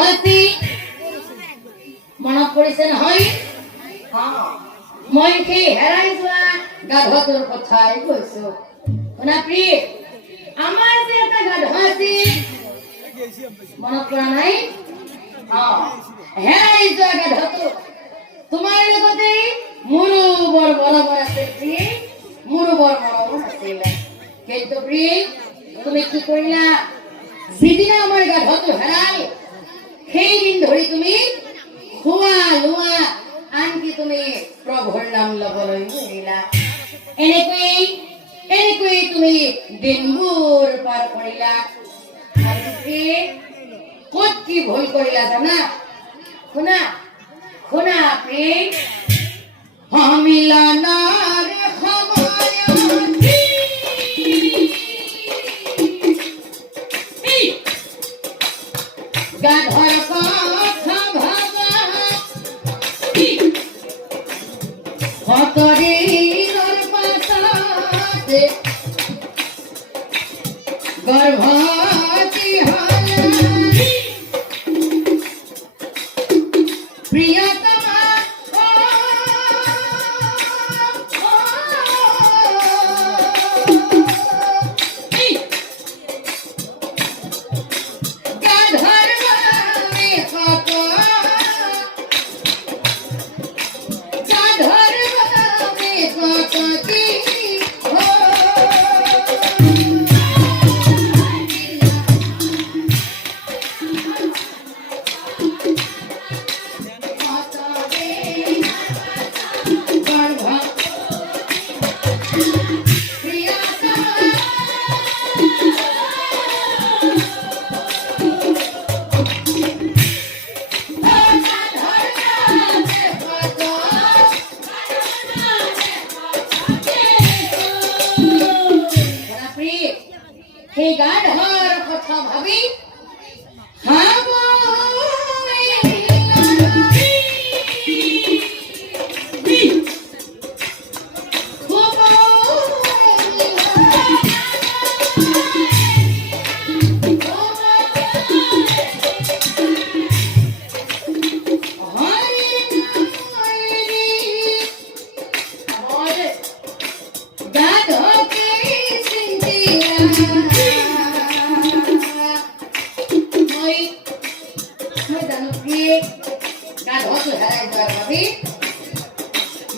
ধোৱাছি মনত পৰিছে নহয় মই সেই হেৰাই যোৱা গাধটোৰ কথাই কৈছো শুনা প্ৰি আমাৰ যে এটা গাধ আছিল মনত পৰা নাই হেৰাই যোৱা গাধটো তোমাৰ লগতে মোৰো বৰ মৰমৰ আছে প্ৰি মোৰো বৰ মৰমৰ আছিল কিন্তু প্ৰি তুমি কি কৰিলা যিদিনা আমাৰ গাধটো হেৰাই সেইদিন ধৰি তুমি খোৱা লোৱা আনকি তুমি প্ৰভুৰ নাম ল'বলৈ এৰিলা এনেকৈ তুমি দিনবোৰ পাৰ কৰিলা ক'ত কি ভুল কৰিলা জানা শুনা শুনা প্ৰেম মিলনৰ গাধৰ কথা ভাবা হতৰিৰ পাছতে গৰ্ভৱতী হ'ল প্ৰিয়তমা সেই গাধৰ কথা ভাবি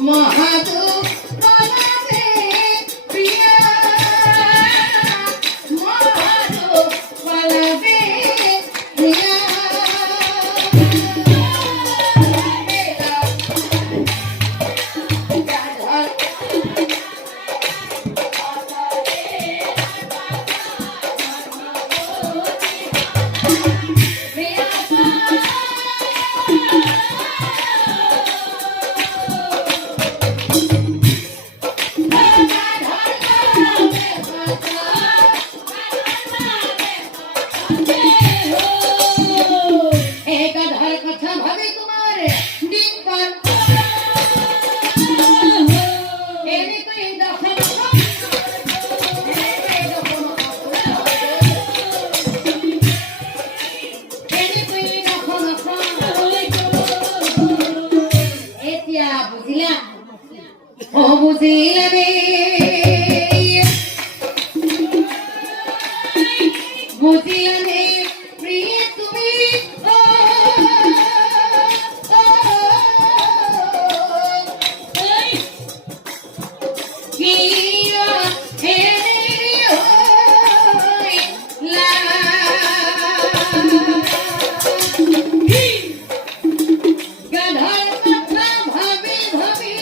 মহাদুখ পালাবে প্রিয়া মহাদুখ পালাবে প্রিয়া বুঝিলে বুঝিলে প্রিয় তুমি গাধর কথা ভাবি ভাবি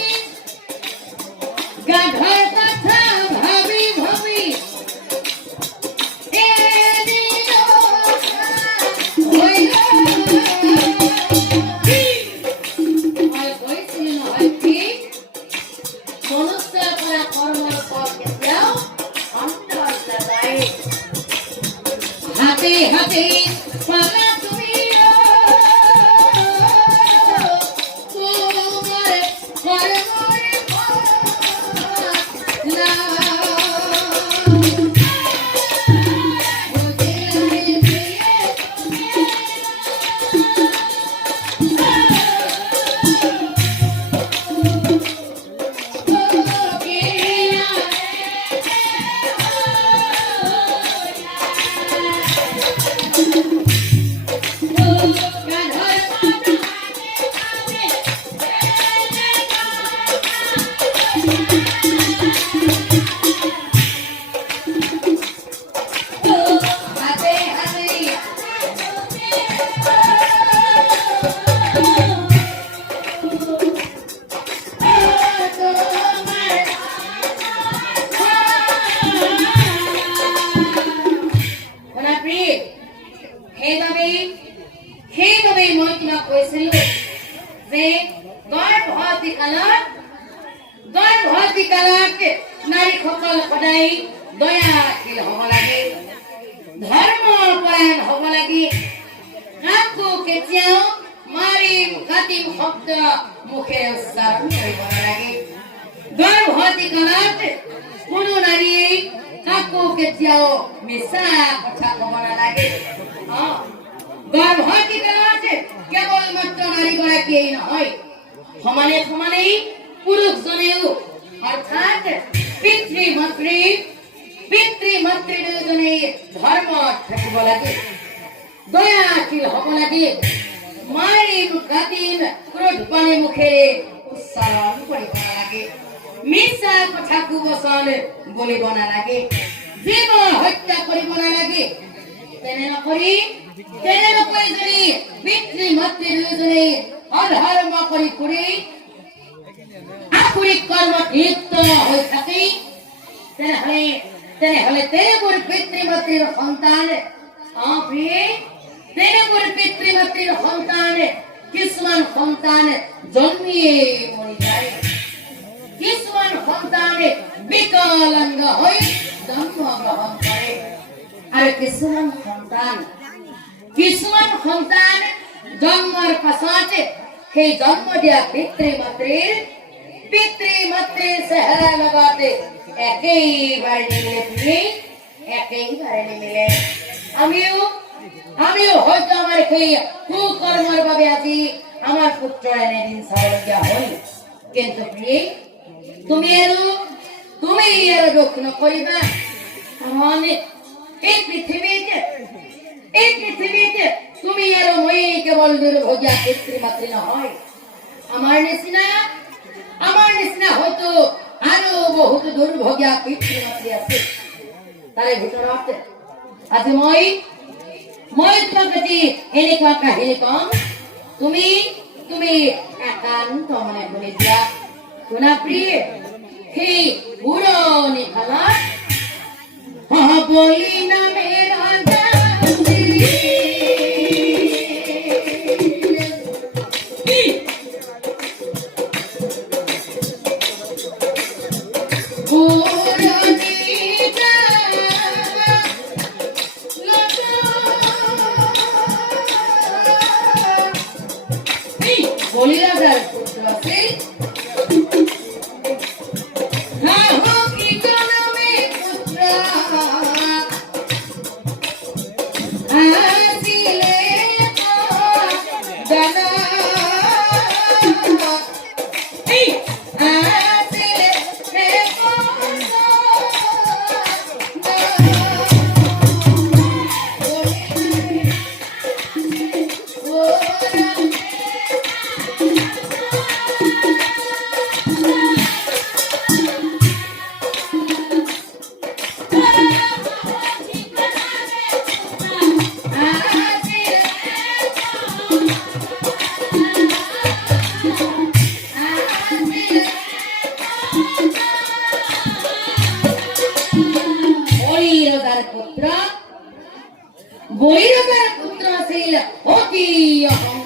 গাধর সেইবাবে মই তোমাক কৈছিলো যে গৰ্ভৱতী কালত নাৰীসকল সদায় দয়াশীল হ'ব লাগে, ধৰ্মপৰায়ণ হ'ব লাগে, কাকো কেতিয়াও মাৰিম কাটিম শব্দ মুখেৰে উচ্চাৰণ কৰিব নালাগে। গৰ্ভৱতী কালত কোনো নাৰীয়ে কাকো কেতিয়াও মিছা কথা ক'ব নালাগে। গৰ্ভৱতী কালত কেৱল মাত্ৰ নাৰীগৰাকীয়েই নহয়, সমানে সমানে পুৰুষজনেও অৰ্থাৎ পিতৃ মাতৃ দুয়োজনে ধৰ্মত থাকিব লাগে, দয়াশীল হ'ব লাগে, মাৰিম কাটিম ক্ৰোধ পানী মুখেৰে উচ্চাৰণ কৰিব নালাগে, মিছা কথা কুবচন বলিব নালাগে, জীৱ হত্যা কৰিব নালাগে। তেনে নকৰি যদি পিতৃ মাতৃ দুয়োজনে অধৰ্ম কৰি ফুৰি আসুৰিক কৰ্মত লিপ্ত হৈ থাকে, তেনেহলে তেনেবোৰ পিতৃ মাতৃৰ সন্তান তেনেবোৰ পিতৃ মাতৃৰ সন্তান কিছুমান সন্তান জন্মিয়ে মৰি যায়, কিছুমান সন্তান বিকলাঙ্গ হৈ জন্ম গ্ৰহণ কৰে, আৰু কিছুমান সন্তান জন্মৰ পাছত সেই জন্ম দিয়া পিতৃ মাতৃৰ চেহেৰাৰ লগত একেবাৰে নিমিলে। আমিও হয়তো আমাৰ সেই কুকৰ্মৰ বাবে আজি আমাৰ পুত্ৰৰ এনেদিন চাবলগীয়া হ'ল, কিন্তু তুমি আৰু দুখ নকৰিবা, কাৰণ এই পৃথিৱীত তুমি আৰু মই কেৱল দুৰ্ভগীয়া পিতৃ মাতৃ নহয়, আমাৰ নিচিনা হয়তো আৰু বহুতো দুৰ্ভগীয়া পিতৃ মাতৃ আছে। তাৰে ভিতৰত আজি মই তোমাক আজি এনেকুৱা কাহিনী কম, তুমি একান্ত মনে শুনি দিয়া। শুনা প্ৰিয়, সেই পুৰণি কালত মহাবলী নামে ৰাজা বলিরাজার পুত্র আছে, বৈরজার পুত্র আছিল অতি অহং